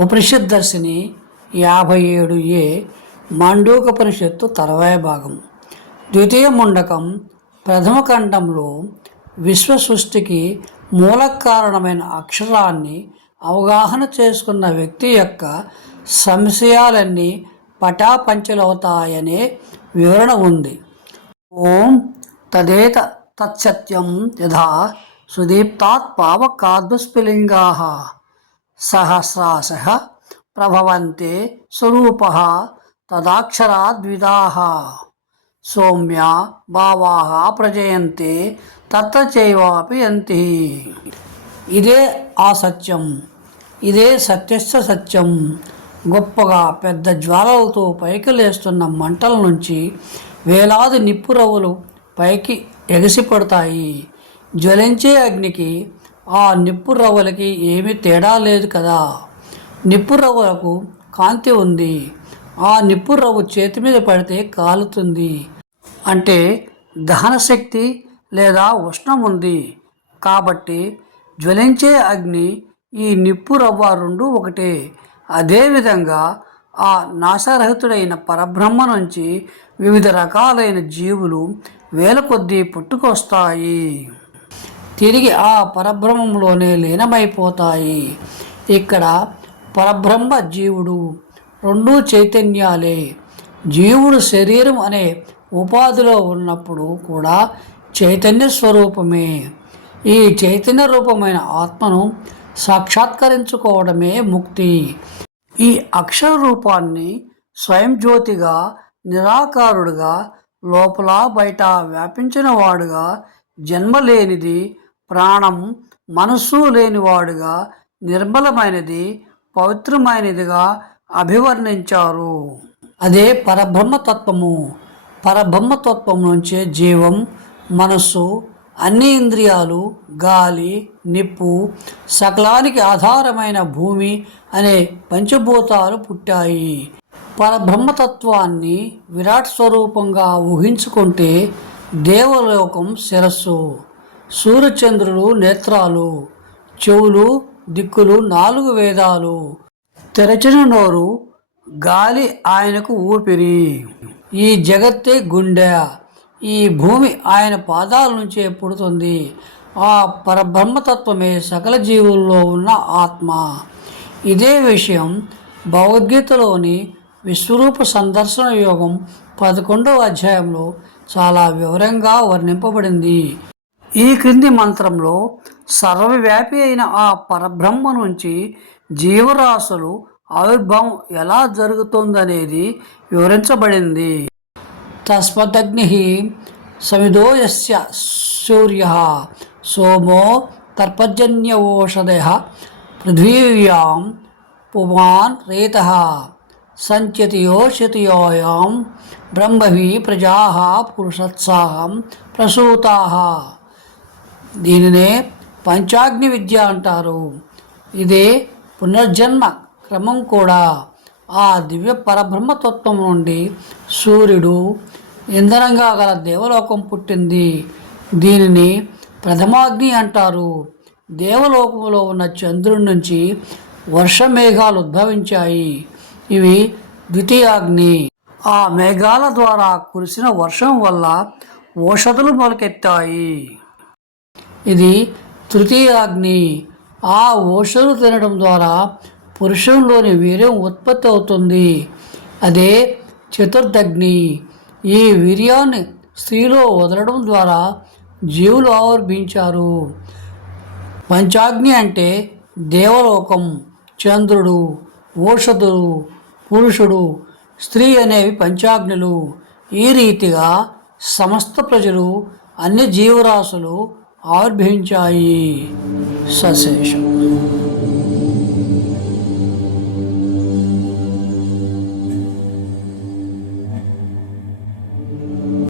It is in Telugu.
ఉపనిషద్దర్శిని యాభై ఏడు ఏ మాండూకపనిషత్తు తర్వాయ భాగం. ద్వితీయ ముండకం ప్రథమ ఖండంలో విశ్వ సృష్టికి మూల కారణమైన అక్షరాన్ని అవగాహన చేసుకున్న వ్యక్తి యొక్క సంశయాలన్నీ పటాపంచలవుతాయనే వివరణ ఉంది. ఓం తదేత తత్సత్యం యథా సుదీప్తాత్ పావకాద్భుస్ఫులింగా. సహస్రాశ ప్రభవంతే స్వరూప తదాక్షరాద్విదా. సౌమ్య భావా ప్రజయంతే తత్ర చైవాపి ఇదే ఆ సత్యం. ఇదే సత్యస్థ సత్యం. గొప్పగా పెద్ద జ్వాలలతో పైకి లేస్తున్న మంటల నుంచి వేలాది నిప్పురవులు పైకి ఎగసిపడతాయి. జ్వలించే అగ్నికి ఆ నిప్పు రవ్వలకి ఏమీ తేడా లేదు కదా. నిప్పు రవ్వలకు కాంతి ఉంది. ఆ నిప్పు రవ్వ చేతి మీద పడితే కాలుతుంది. అంటే దహన శక్తి లేదా ఉష్ణం ఉంది. కాబట్టి జ్వలించే అగ్ని ఈ నిప్పు రవ్వ రెండు ఒకటే. అదేవిధంగా ఆ నాశరహితుడైన పరబ్రహ్మ నుంచి వివిధ రకాలైన జీవులు వేల కొద్దీ పుట్టుకొస్తాయి. తిరిగి ఆ పరబ్రహ్మంలోనే లీనమైపోతాయి. ఇక్కడ పరబ్రహ్మ జీవుడు రెండూ చైతన్యాలే. జీవుడు శరీరం అనే ఉపాధిలో ఉన్నప్పుడు కూడా చైతన్య స్వరూపమే. ఈ చైతన్య రూపమైన ఆత్మను సాక్షాత్కరించుకోవడమే ముక్తి. ఈ అక్షర రూపాన్ని స్వయం జ్యోతిగా నిరాకారుడుగా లోపల బయట వ్యాపించిన వాడుగా జన్మ లేనిది ప్రాణం మనస్సు లేనివాడుగా నిర్మలమైనది పవిత్రమైనదిగా అభివర్ణించారు. అదే పరబ్రహ్మతత్వము. పరబ్రహ్మతత్వం నుంచే జీవం మనస్సు అన్ని ఇంద్రియాలు గాలి నిప్పు సకలానికి ఆధారమైన భూమి అనే పంచభూతాలు పుట్టాయి. పరబ్రహ్మతత్వాన్ని విరాట్ స్వరూపంగా ఊహించుకుంటే దేవలోకం శిరస్సు. సూర్యచంద్రులు నేత్రాలు చెవులు దిక్కులు నాలుగు వేదాలు. తెరచిన నోరు గాలి ఆయనకు ఊపిరి. ఈ జగత్తే గుండె. ఈ భూమి ఆయన పాదాల నుంచే పుడుతుంది. ఆ పరబ్రహ్మతత్వమే సకల జీవుల్లో ఉన్న ఆత్మ. ఇదే విషయం భగవద్గీతలోని విశ్వరూప సందర్శన యోగం పదకొండవ అధ్యాయంలో చాలా వివరంగా వర్ణింపబడింది. ఈ క్రింది మంత్రంలో సర్వవ్యాపి అయిన ఆ పరబ్రహ్మ నుంచి జీవరాశులు ఆవిర్భావం ఎలా జరుగుతుందనేది వివరించబడింది. తస్మదగ్ని సమిదోయస్య సూర్య సోమో తర్పజన్యవోషధ పృథ్వీయాం పుమాన్ రేత సంచతియోషితయోయాం బ్రహ్మవి ప్రజా పురుషత్సాహం ప్రసూతా దీనినే పంచాగ్ని విద్య అంటారు. ఇదే పునర్జన్మ క్రమం కూడా. ఆ దివ్య పరబ్రహ్మతత్వం నుండి సూర్యుడు ఇంధనంగా గల దేవలోకం పుట్టింది. దీనిని ప్రథమాగ్ని అంటారు. దేవలోకంలో ఉన్న చంద్రుడి నుంచి వర్షమేఘాలు ఉద్భవించాయి. ఇవి ద్వితీయాగ్ని. ఆ మేఘాల ద్వారా కురిసిన వర్షం వల్ల ఔషధులు మొలకెత్తాయి. ఇది తృతీయాగ్ని. ఆ ఓషను తినడం ద్వారా పురుషంలోని వీర్యం ఉత్పత్తి అవుతుంది. అదే చతుర్థగ్ని. ఈ వీర్యాన్ని స్త్రీలో వదలడం ద్వారా జీవులు ఆవర్భించారు పంచాగ్ని అంటే దేవలోకం చంద్రుడు ఓషధుడు పురుషుడు స్త్రీ అనేవి పంచాగ్నులు. ఈ రీతిగా సమస్త ప్రజలు అన్ని జీవరాశులు और भेंट चाहिए ससेशन